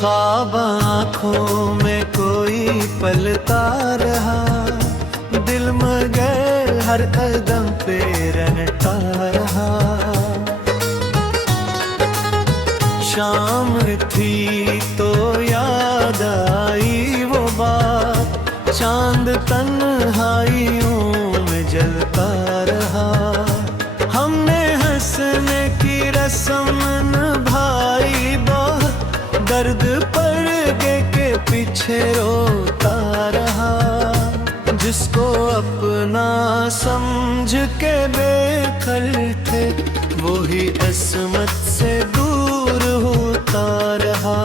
ख्वाब आँखों में कोई पलता रहा, दिल मगर हर कदम पे रटता रहा। शाम थी तो याद आई वो बात, चांद तन्हाइयों में जलता रहा। हमने हंसने की रस्म निभाई बहुत, दर्द पर्दे के पीछे रोता रहा। जिसको अपना समझ के बेखल थे, वो ही असमत से दूर होता रहा।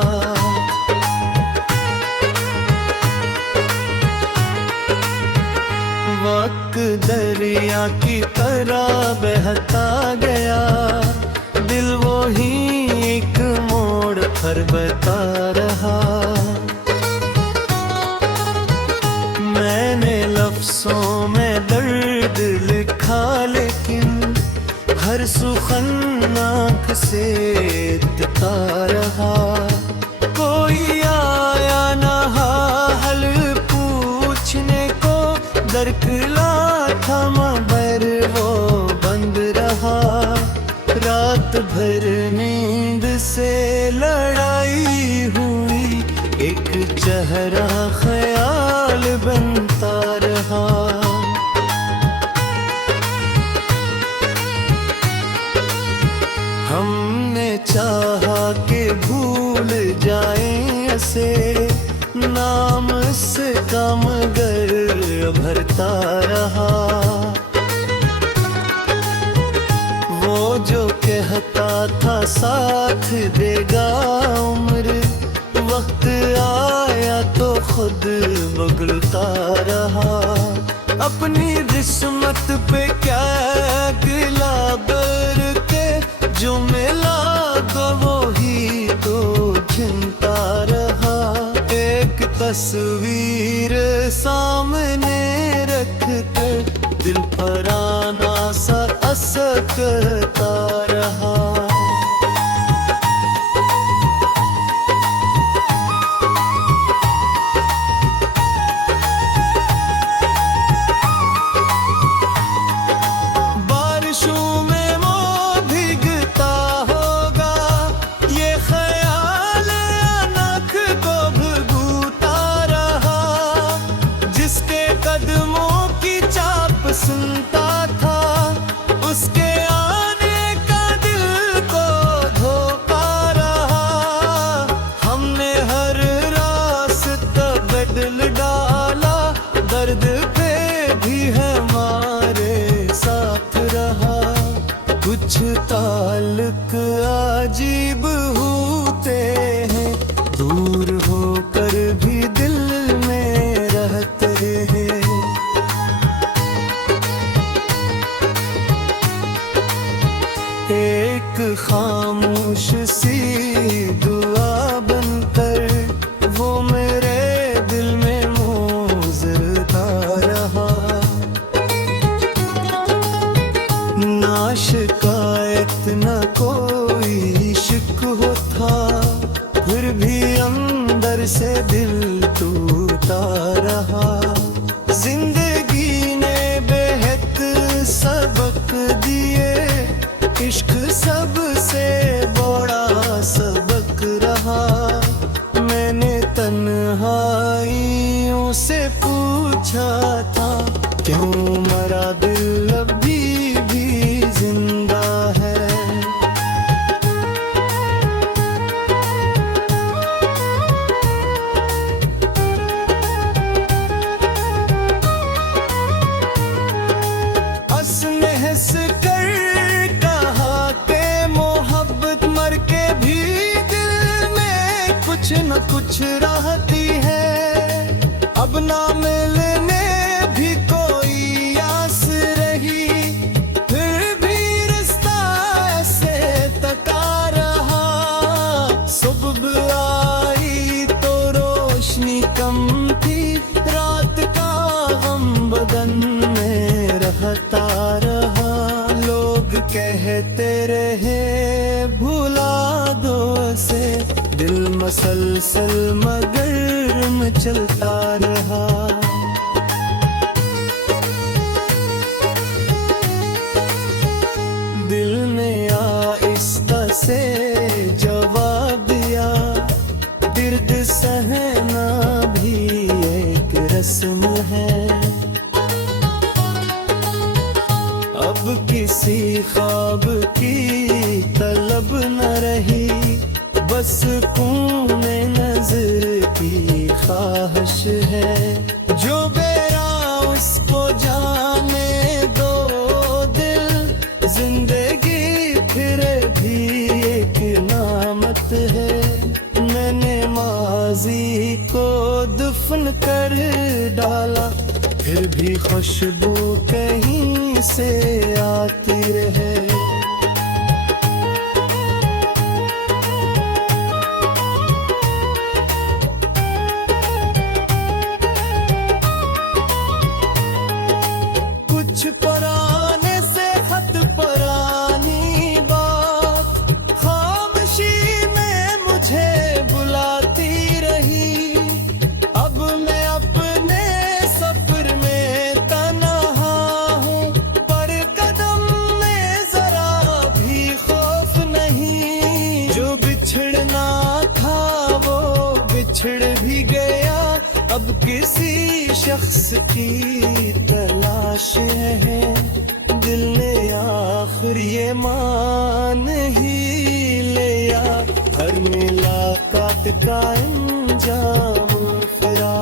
वक्त दरिया की तरह बहता गया, दिल वो ही एक मोड़ पर बता रहा। मैंने लफ्ज़ों में दर्द लिखा, लेकिन हर सुखन आँख से दिखता रहा। कोई आया ना हाल पूछने को, दरकला था मगर वो बंद रहा। रात भर नींद से लड़ाई हुई, एक चेहरा ख्याल बनता रहा। हमने चाहा कि भूल जाएं ऐसे, नाम इसका मगर भरता रहा। वो जो कहता था साथ देगा उम्र, वक्त आया तो खुद बगलता रहा। अपनी किस्मत पे क्या गिला करके, जो मिला तो वो ही तो चिंता रहा। एक तस्वीर सामने रख कर दिल पराना सा असकता रहा। बारिशों में वो भीगता होगा, ये ख्याल अनख को भूता रहा। जिसके कदमों की चाप सुनता था, उसके आने का दिल को धोखा रहा। हमने हर रास्ता बदल डाला, दर्द पे भी हमारे साथ रहा। कुछ ताल्लुक अजीब होते हैं, दूर होकर भी दिल में रहते हैं। एक खामोश सी दुआ बनकर वो मेरे दिल में मोजता रहा। ना शिकायत न कोई शिकवा था, फिर भी अंदर से दिल टूटा रहा। जिंदगी ने बेहद सबक दिए, इश्क सबसे बड़ा सबक रहा। मैंने तन्हाइयों से पूछा था, क्यों मरा दिल अभी भी जिंदा है। हंसने हंस कर कहा के मोहब्बत मर के भी दिल में कुछ न कुछ रहती है। अब ना मिलने भी कोई आस रही, फिर भी रिश्ता ऐसे तका रहा। सुबह आई तो रोशनी कम थी, रात का गम बदन में रहता रहा। लोग कहते रहे भुला दो से, दिल मसलसल मगर में चलता रहा। दिल ने आहिस्ता से जवाब दिया, दर्द सहना भी एक रस्म है। अब किसी ख्वाब की तलब न रही, बस खूने नजर की ख्वाहिश है। जो बेरा उसको जाने दो दिल, जिंदगी फिर भी एक नामत है। मैंने माजी को दफन कर डाला, फिर भी खुशबू कहीं से आती रहे। कुछ पुराने से खत पुरानी बात खामोशी में मुझे बुलाती रही। अब मैं अपने सफर में तन्हा हूँ, पर कदम में जरा भी खौफ नहीं। जो बिछड़ना था वो बिछड़ भी गया, अब किसी शख्स की तलाश है। दिल ने आखिर ये मान ही लिया, हर मुलाकात का अंजाम फिरा।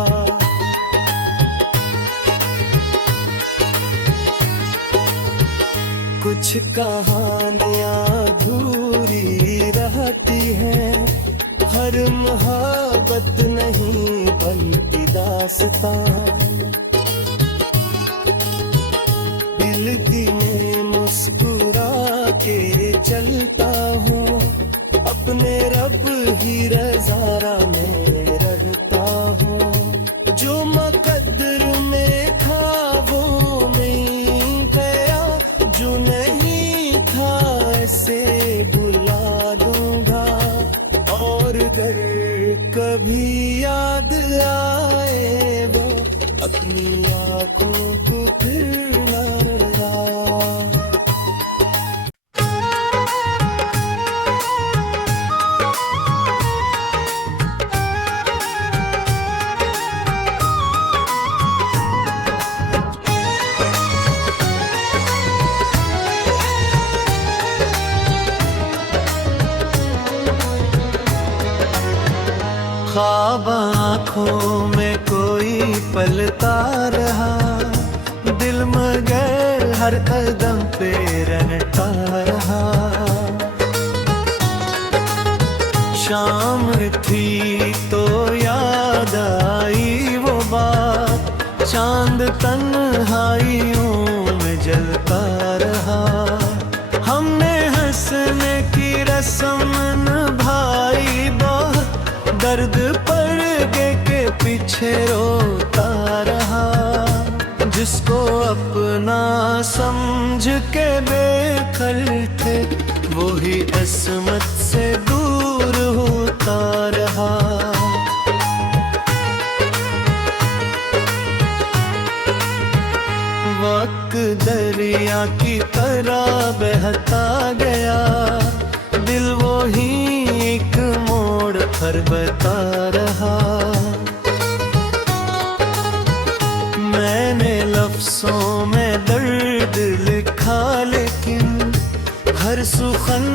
कुछ कहानियां अधूरी रहती हैं, हर मोहब्बत नहीं बनती दास्तां। दिल की में मुस्कुरा के चलता हूँ, अपने रब ही रज़ा में रहता हूँ। जो मकद्दर में था वो नहीं गया, जो नहीं था ऐसे बुला दूंगा। और अगर कभी याद आए वो अपनी आँखों को फिर न लगा। ख्वाब आँखों में कोई पलता रहा, दिल मगर हर कदम पे रहता रहा। शाम थी तो याद आई वो बात, चांद तन्हाइयों में जलता रहा। हमने हंसने की रस्म निभाई बहुत, दर्द पर्दे के पीछे रोता रहा। जिसको अपना समझ के बेखल थे, वो ही असमत से दूर होता रहा। वक्त दरिया की तरह बहता गया, दिल वो ही एक मोड़ पर बता रहा। मैंने लफ्जों में दर्द लिखा, लेकिन हर सुखन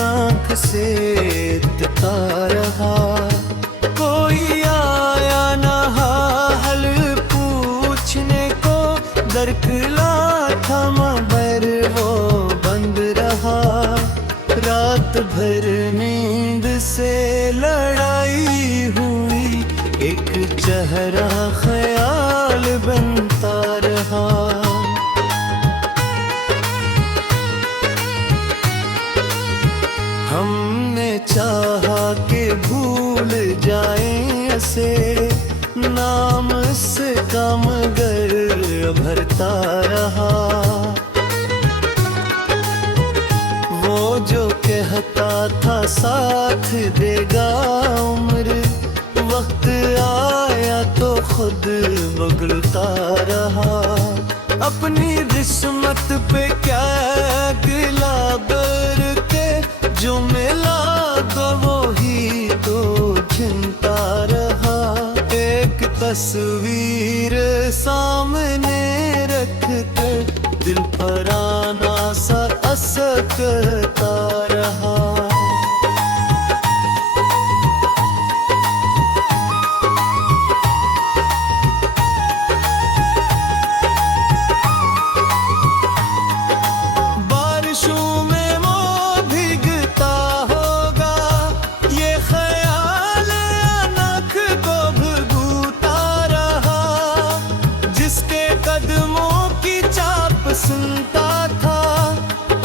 आँख से दिखता रहा। कोई आया ना हाल पूछने को, दरकला था मगर वो बंद रहा। रात भर नींद से लड़ाई हुई, एक चेहरा ख्याल बनता रहा। हमने चाहा कि भूल जाएं ऐसे, नाम इसका मगर भरता रहा। वो जो कहता था साथ देगा उम्र, वक्त आया तो खुद बगलता रहा। अपनी किस्मत पे क्या गिला करके, जो मिला तो वो ही तो चिंता रहा। एक तस्वीर सामने रख कर दिल पराना सा असकता रहा। बारिशों में वो भीगता होगा, ये ख्याल अनख को भुगता रहा। जिसके कदमों की चाप सुनता था,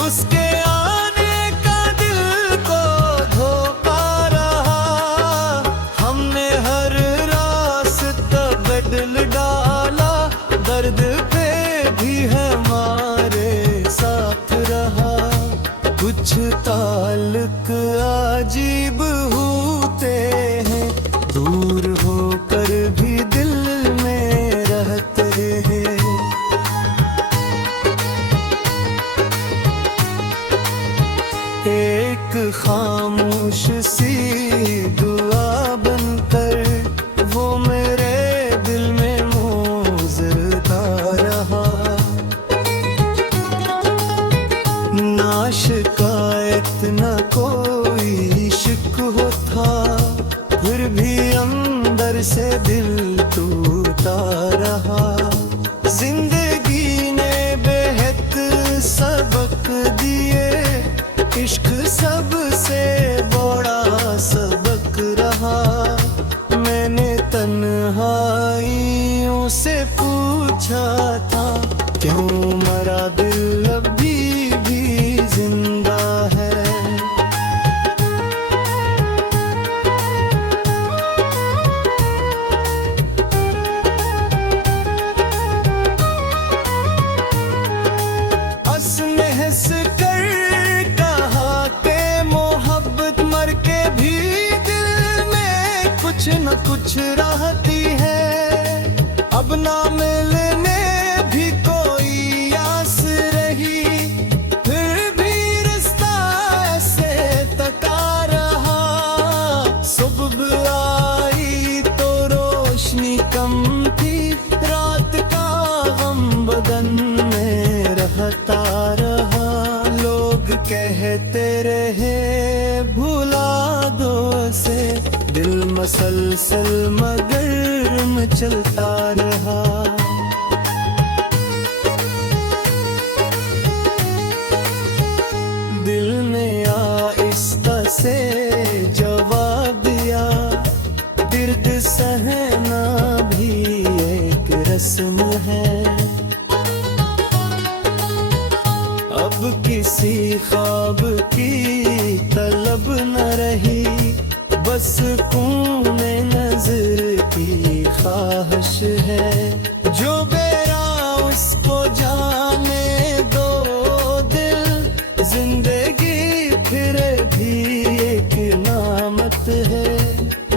उसके आने का दिल को धोखा रहा। हमने हर रास्ता बदल डाला, दर्द पे भी हमारे साथ रहा। कुछ ताल्लुक अजीब होते हैं, दूर होकर भी दिल में रहते हैं। एक खामोश सी दुआ बनकर वो मेरे दिल में मोजरता रहा। ना शिकायत न कोई शिकवा था, फिर भी अंदर से दिल टूटा रहा। जिंदगी ने बेहद सबक दिए, इश्क सबसे बड़ा सबक रहा। मैंने तन्हाइयों से पूछा था, क्यों मरा दिल अभी भी जिंदा है। हंस में हंस कर कहा के मोहब्बत मर के भी दिल में कुछ न कुछ रहती है। अब ना मिलने भी कोई आस रही, फिर भी रिश्ता ऐसे तका रहा। सुबह आई तो रोशनी कम थी, रात का गम बदन में रहता रहा। लोग कहते रहे भुला दो से, दिल मसलसल मगर में चलता रहा। दिल ने आहिस्ता से जवाब दिया, दर्द सहना भी एक रस्म है। अब किसी ख्वाब की तलब न रही, बस कूने नजर की ख्वाहिश है। जो बेरा उसको जाने दो दिल, जिंदगी फिर भी एक नामत है।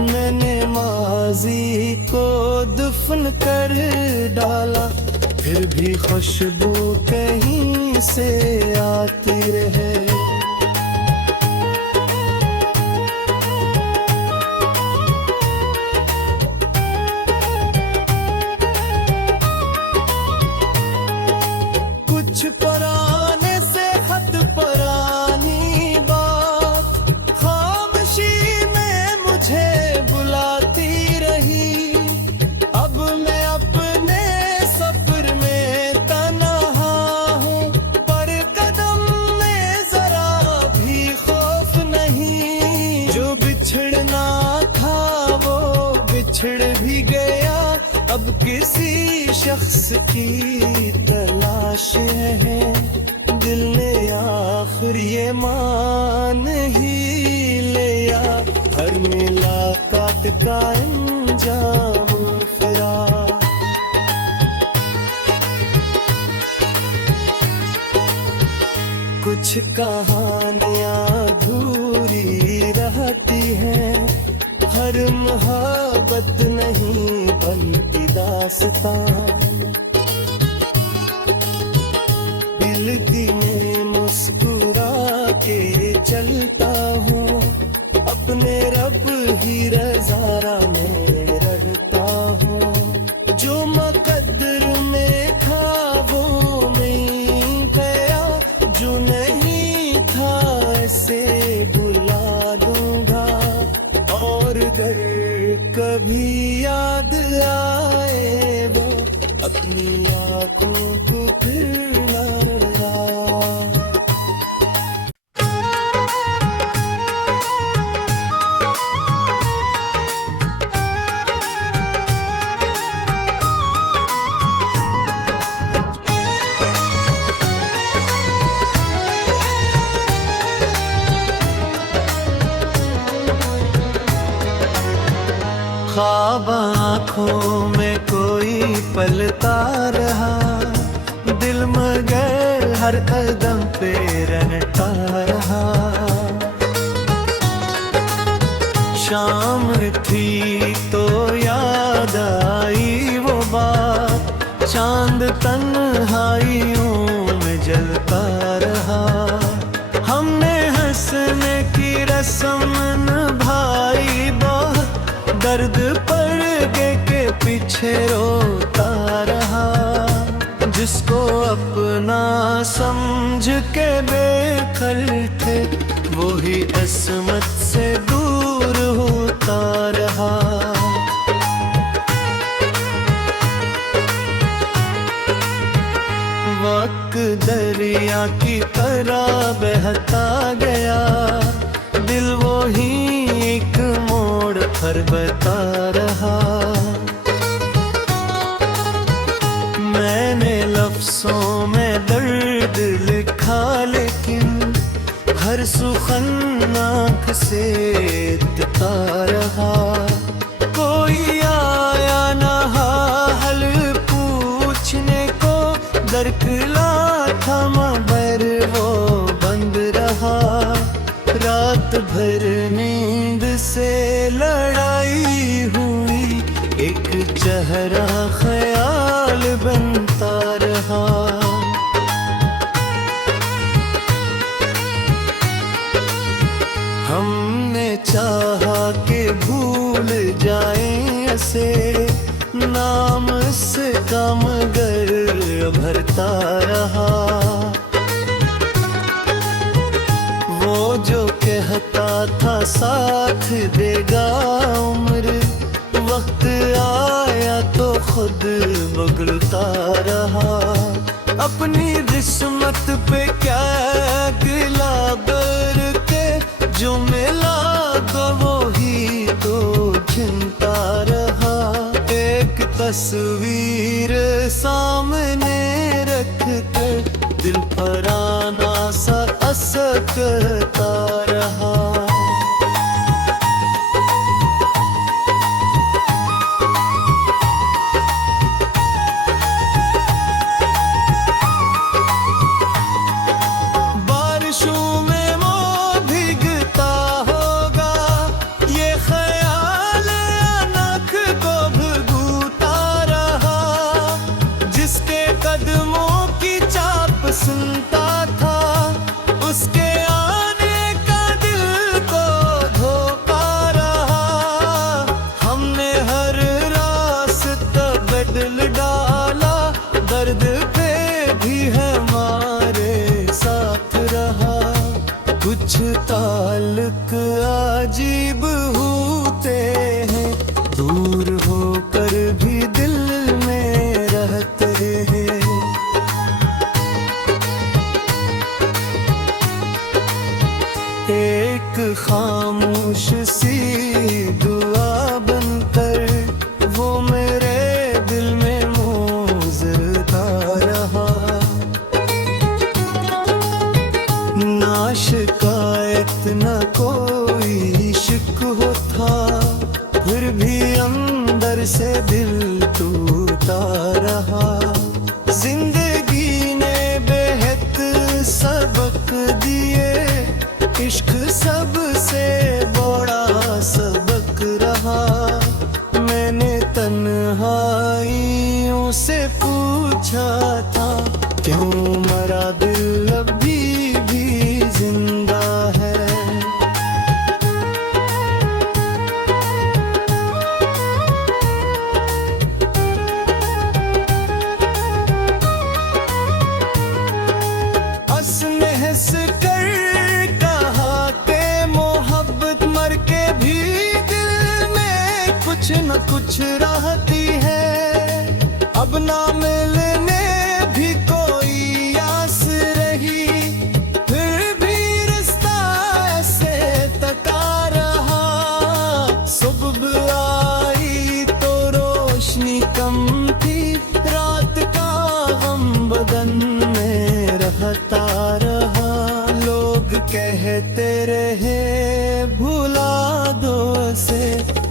मैंने माजी को दफन कर डाला, फिर भी खुशबू कहीं से आती रहे। कुछ पुराने से खत पुरानी बात, खामोशी में मुझे बुलाती रही। अब मैं अपने सफर में तन्हा हूँ, पर कदम में जरा भी खौफ नहीं। जो बिछड़ना था वो बिछड़ भी गया, अब किसी शख्स की तलाश है। दिल ने आखिर ये मान ही लिया, हर मुलाकात का अंजाम फिरा। कुछ कहानियां अधूरी है। हर मोहब्बत नहीं बनती दास्तां, दिल में मुस्कुरा के चलता हूँ, अपने रब ही रज़ा में रहता हूँ। जो मुक़द्दर में था वो नहीं गया, जो नहीं था ऐसे बुला दूंगा। और अगर कभी याद आए वो अपनी आँखों को फिर न लगा। ख्वाब आँखों में कोई पलता रहा, दिल मगर हर कदम पे रहता रहा। शाम थी तो याद आई वो बात, चांद तन्हाइयों में जलता रहा। हमने हंसने की रस्म निभाई बहुत, दर्द पर्दे के पीछे रोता रहा। जिसको अपना समझ के बेखल थे, वो ही अस्मत से दूर होता रहा। वक्त दरिया की तरह बहता गया, दिल वो ही एक मोड़ पर बता रहा। मैंने लफ्ज़ों में दर्द लिखा, लेकिन हर सुखन आँख से दिखता रहा। कोई आया ना हाल पूछने को, दरकला था मगर वो बंद रहा। रात भर नींद से लड़ाई हुई, एक चेहरा ख्याल बनता रहा। हमने चाहा कि भूल जाएं ऐसे, नाम इसका मगर भरता रहा। वो जो कहता था साथ देगा उम्र, वक्त आया तो खुद बगलता रहा। अपनी किस्मत पे क्या गिला करके, जो मिला तो वो ही तो चिंता रहा। एक तस्वीर सामने रख कर दिल पराना सा असकता रहा। बारिशों में वो भीगता होगा, ये ख्याल अनख को भूता रहा। जिसके कदमों की चाप सुनता था, उसके आने का दिल को धोखा रहा। हमने हर रास्ता बदल डाला, दर्द पे भी हमारे साथ रहा। कुछ ताल्लुक अजीब होते हैं, दूर होकर भी दिल में रहते हैं। एक खामोश सी दुआ बनकर वो मेरे दिल में मौजूदा रहा। ना शिकायत न कोई शिकवा था, फिर भी अंदर से दिल टूटा रहा। जिंदगी ने बेहद सबक दिए, इश्क सबसे बड़ा कुछ रहती है, अब ना मिलने भी कोई आस रही, फिर भी रिश्ता ऐसे टका रहा। सुबह आई तो रोशनी कम थी, रात का गम बदन में रहता रहा। लोग कहते रहे भुला दो से,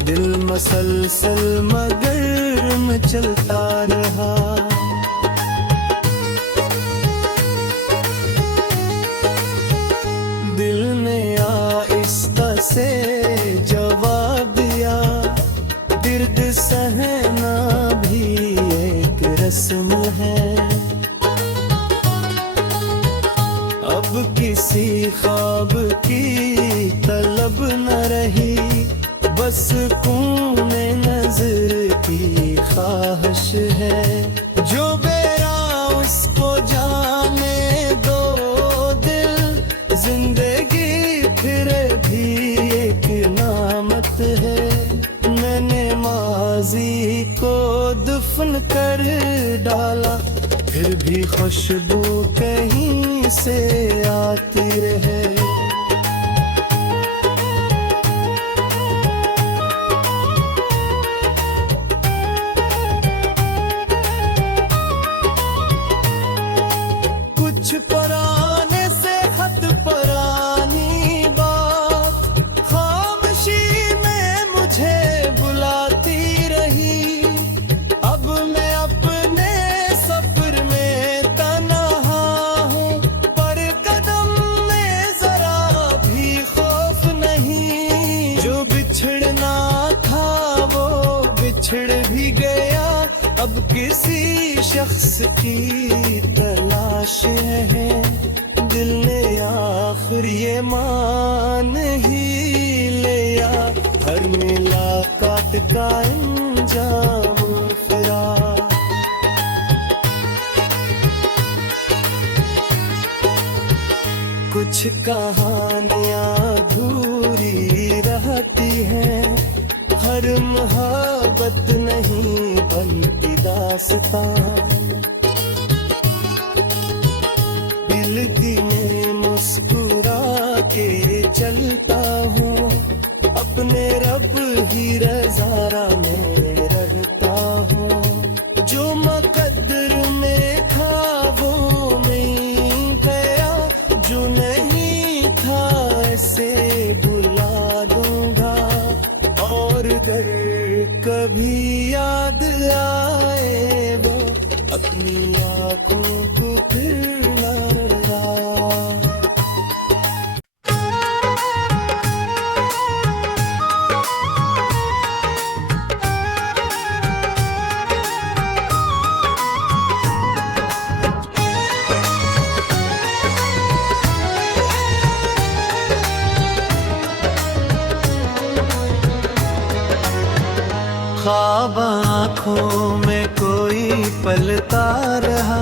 दिल मसलसल मगर में चलता रहा। दिल ने आहिस्ता से जवाब दिया, दर्द सहना भी एक रस्म है। अब किसी ख्वाब की तलब न रही, बस कूने नजर की ख्वाहिश है। जो बेरा उसको जाने दो दिल, जिंदगी फिर भी एक नामत है। मैंने माजी को दफन कर डाला, फिर भी खुशबू कहीं से आती रहे। कुछ पुराने से खत पुरानी बात, खामोशी में मुझे बुलाती रही। अब मैं अपने सफर में तन्हा हूँ, पर कदम में जरा भी खौफ नहीं। जो बिछड़ना था वो बिछड़ भी गया, अब किसी शख्स की तलाश है। दिल ने आखिर ये मान ही लिया, हर मुलाकात का अंजाम फिरा। कुछ कहानियां अधूरी रहती हैं, हर मोहब्बत नहीं बनती दास्तां। दिल में मुस्कुरा के चलता हूँ, अपने रब ही रज़ा में रहता हूँ। जो मुक़द्दर में था वो मिल गया, जो नहीं था ऐसे बुला दूंगा। और अगर कभी याद आए वो अपनी आँखों को फिर न लगा। ख्वाब आँखों में कोई पलता रहा,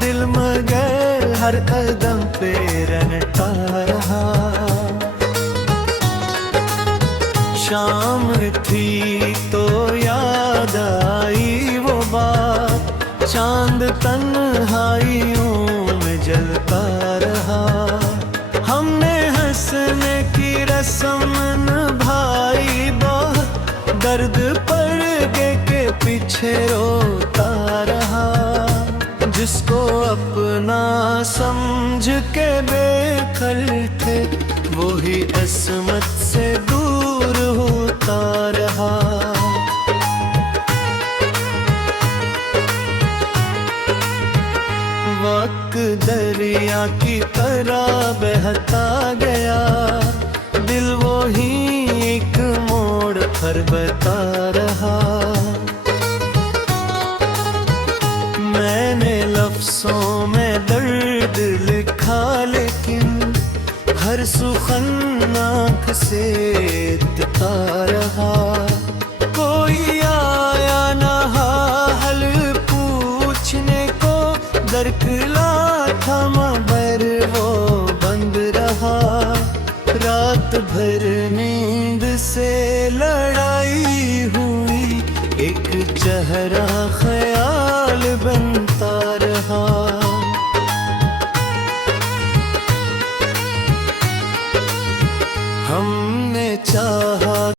दिल मगर हर कदम पे रटता रहा। शाम थी तो याद आई वो बात, चांद तन्हाइयों में जलता रहा। हमने हंसने की रस्म निभाई बहुत, दर्द पर्दे के पीछे रोता रहा। जिसको अपना समझ के बेखल थे, वो ही असमत से दूर होता रहा। वक्त दरिया की तरह बहता गया, दिल वो ही एक मोड़ पर बता रहा। मैंने लफ्ज़ों में दर्द लिखा, लेकिन हर सुखन आँख से दिखा रहा। कोई आया ना हाल पूछने को, दरकला था मगर वो बंद रहा। रात भर नींद से लड़ाई हुई, गहरा ख्याल बनता रहा। हमने चाहा